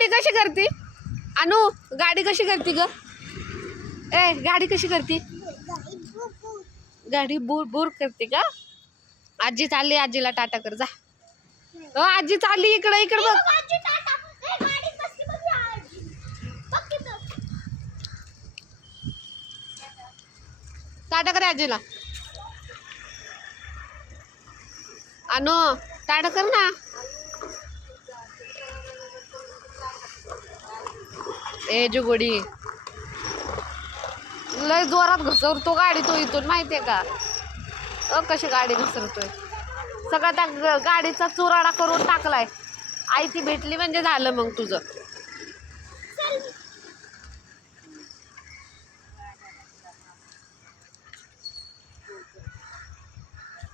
गाडी कशी करते? अनु गाडी कशी करते ग? ए गाडी कशी करते? गाडी बोर बुर करते का? आजी चालली आजीला टाटा कर जा. हो आजी चालली इकडे इकडे बघ. टाटा कर आजीला. अनु टाटा कर ना. ए जुगोडी. लय जोरात घसरतो गाडी तो इथून माहितीये का? अ कशी गाडी घसरतोय. सगळा त्या गाडीचा चुराडा करून टाकलाय. आई ती भेटली म्हणजे झालं मग तुझं.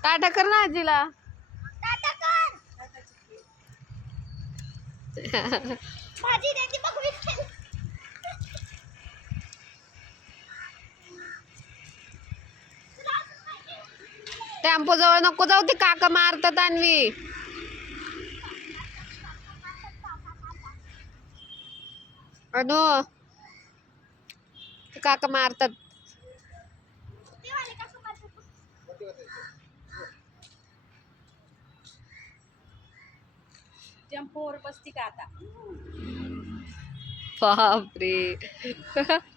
टाटा कर ना आजीला. भाजी टेम्पो जवळ नको जाऊ ते काका मारतात आणवी. अनु काका मारतात. टेम्पोवर बसती का आता? बापरे.